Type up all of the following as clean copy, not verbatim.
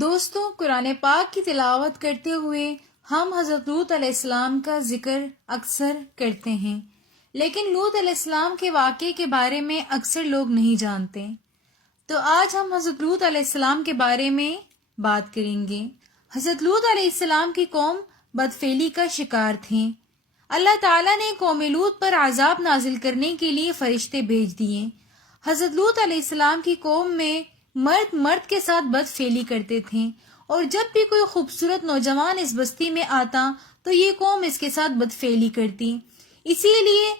دوستوں، قرآن پاک کی تلاوت کرتے ہوئے ہم حضرت لوط علیہ السلام کا ذکر اکثر کرتے ہیں، لیکن لوط علیہ السلام کے واقعے کے بارے میں اکثر لوگ نہیں جانتے۔ تو آج ہم حضرت لوط علیہ السلام کے بارے میں بات کریں گے۔ حضرت لوط علیہ السلام کی قوم بدفعلی کا شکار تھیں۔ اللہ تعالیٰ نے قوم لوط پر عذاب نازل کرنے کے لیے فرشتے بھیج دیے۔ حضرت لوط علیہ السلام کی قوم میں مرد کے ساتھ بدفعلی کرتے تھے، اور جب بھی کوئی خوبصورت نوجوان اس بستی میں آتا تو یہ قوم اس کے ساتھ بدفعلی کرتی۔ اسی لیے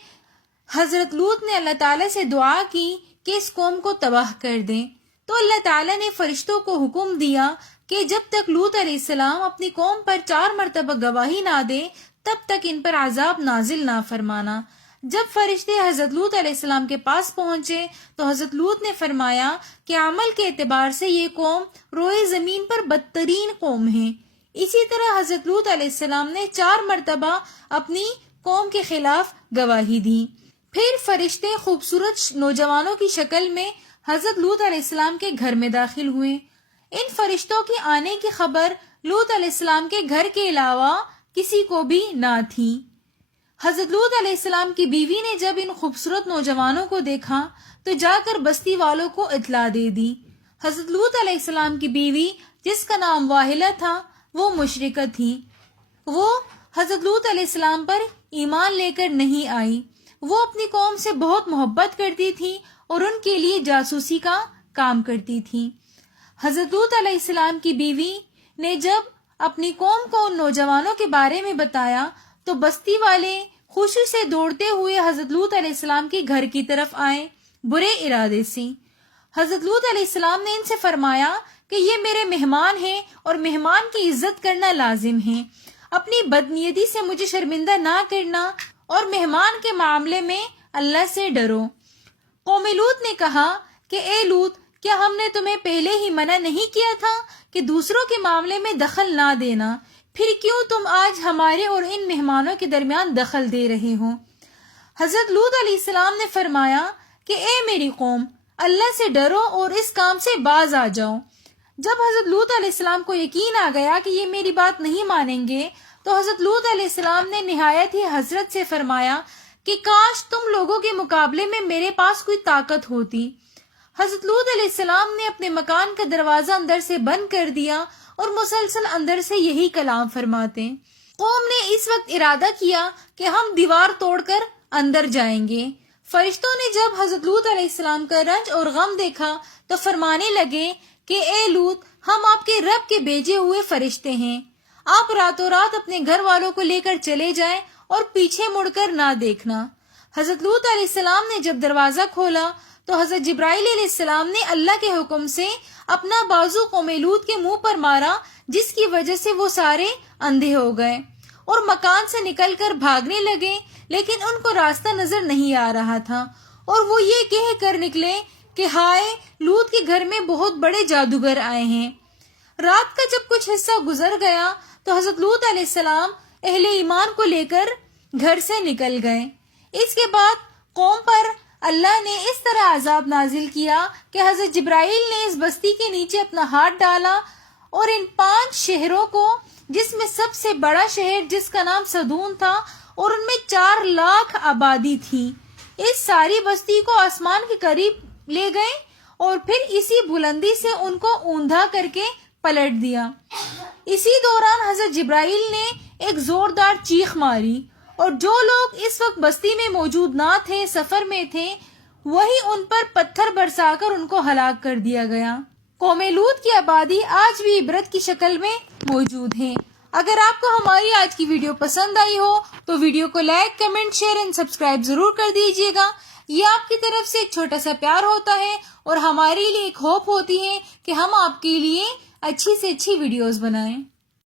حضرت لوط نے اللہ تعالیٰ سے دعا کی کہ اس قوم کو تباہ کر دیں۔ تو اللہ تعالیٰ نے فرشتوں کو حکم دیا کہ جب تک لوط علیہ السلام اپنی قوم پر 4 مرتبہ گواہی نہ دے تب تک ان پر عذاب نازل نہ فرمانا۔ جب فرشتے حضرت لوط علیہ السلام کے پاس پہنچے تو حضرت لوط نے فرمایا کہ عمل کے اعتبار سے یہ قوم روئے زمین پر بدترین قوم ہے۔ اسی طرح حضرت لوط علیہ السلام نے 4 مرتبہ اپنی قوم کے خلاف گواہی دی۔ پھر فرشتے خوبصورت نوجوانوں کی شکل میں حضرت لوط علیہ السلام کے گھر میں داخل ہوئے۔ ان فرشتوں کے آنے کی خبر لوط علیہ السلام کے گھر کے علاوہ کسی کو بھی نہ تھی۔ حضرت لوط علیہ السلام کی بیوی نے جب ان خوبصورت نوجوانوں کو دیکھا تو جا کر بستی والوں کو اطلاع دے دی۔ حضرت لوط علیہ السلام کی بیوی، جس کا نام واحلہ تھا، وہ مشرکہ تھی۔ وہ حضرت لوط علیہ السلام پر ایمان لے کر نہیں آئی۔ وہ اپنی قوم سے بہت محبت کرتی تھی اور ان کے لیے جاسوسی کا کام کرتی تھی۔ حضرت لوط علیہ السلام کی بیوی نے جب اپنی قوم کو ان نوجوانوں کے بارے میں بتایا تو بستی والے خوشی سے دوڑتے ہوئے حضرت لوط علیہ السلام کے گھر کی طرف آئے، برے ارادے سے۔ حضرت لوط علیہ السلام نے ان سے فرمایا کہ یہ میرے مہمان ہیں اور مہمان کی عزت کرنا لازم ہے۔ اپنی بدنیتی سے مجھے شرمندہ نہ کرنا اور مہمان کے معاملے میں اللہ سے ڈرو۔ قوم لوط نے کہا کہ اے لوط، کیا ہم نے تمہیں پہلے ہی منع نہیں کیا تھا کہ دوسروں کے معاملے میں دخل نہ دینا؟ پھر کیوں تم آج ہمارے اور ان مہمانوں کے درمیان دخل دے رہے ہو؟ حضرت لوط علیہ السلام نے فرمایا کہ اے میری قوم، اللہ سے ڈرو اور اس کام سے باز آ جاؤ۔ جب حضرت لوط علیہ السلام کو یقین آ گیا کہ یہ میری بات نہیں مانیں گے تو حضرت لوط علیہ السلام نے نہایت ہی حسرت سے فرمایا کہ کاش تم لوگوں کے مقابلے میں میرے پاس کوئی طاقت ہوتی۔ حضرت لوط علیہ السلام نے اپنے مکان کا دروازہ اندر سے بند کر دیا اور مسلسل اندر سے یہی کلام فرماتے۔ قوم نے اس وقت ارادہ کیا کہ ہم دیوار توڑ کر اندر جائیں گے۔ فرشتوں نے جب حضرت لوط علیہ السلام کا رنج اور غم دیکھا تو فرمانے لگے کہ اے لوط، ہم آپ کے رب کے بھیجے ہوئے فرشتے ہیں۔ آپ راتوں رات اپنے گھر والوں کو لے کر چلے جائیں اور پیچھے مڑ کر نہ دیکھنا۔ حضرت لوط علیہ السلام نے جب دروازہ کھولا تو حضرت جبرائیل علیہ السلام نے اللہ کے حکم سے اپنا بازو قوم لوط کے منہ پر مارا، جس کی وجہ سے وہ سارے اندھے ہو گئے اور مکان سے نکل کر بھاگنے لگے، لیکن ان کو راستہ نظر نہیں آ رہا تھا، اور وہ یہ کہہ کر نکلے کہ ہائے، لوط کے گھر میں بہت بڑے جادوگر آئے ہیں۔ رات کا جب کچھ حصہ گزر گیا تو حضرت لوط علیہ السلام اہل ایمان کو لے کر گھر سے نکل گئے۔ اس کے بعد قوم پر اللہ نے اس طرح عذاب نازل کیا کہ حضرت جبرائیل نے اس بستی کے نیچے اپنا ہاتھ ڈالا اور ان 5 شہروں کو، جس میں سب سے بڑا شہر جس کا نام صدون تھا اور ان میں 4 لاکھ آبادی تھی، اس ساری بستی کو آسمان کے قریب لے گئے اور پھر اسی بلندی سے ان کو اوندھا کر کے پلٹ دیا۔ اسی دوران حضرت جبرائیل نے ایک زوردار چیخ ماری اور جو لوگ اس وقت بستی میں موجود نہ تھے، سفر میں تھے، وہی ان پر پتھر برسا کر ان کو ہلاک کر دیا گیا۔ قوم لوط کی آبادی آج بھی عبرت کی شکل میں موجود ہے۔ اگر آپ کو ہماری آج کی ویڈیو پسند آئی ہو تو ویڈیو کو like, comment, share and subscribe ضرور کر دیجیے گا۔ یہ آپ کی طرف سے ایک چھوٹا سا پیار ہوتا ہے اور ہمارے لیے ایک ہوپ ہوتی ہے کہ ہم آپ کے لیے اچھی سے اچھی ویڈیوز بنائیں۔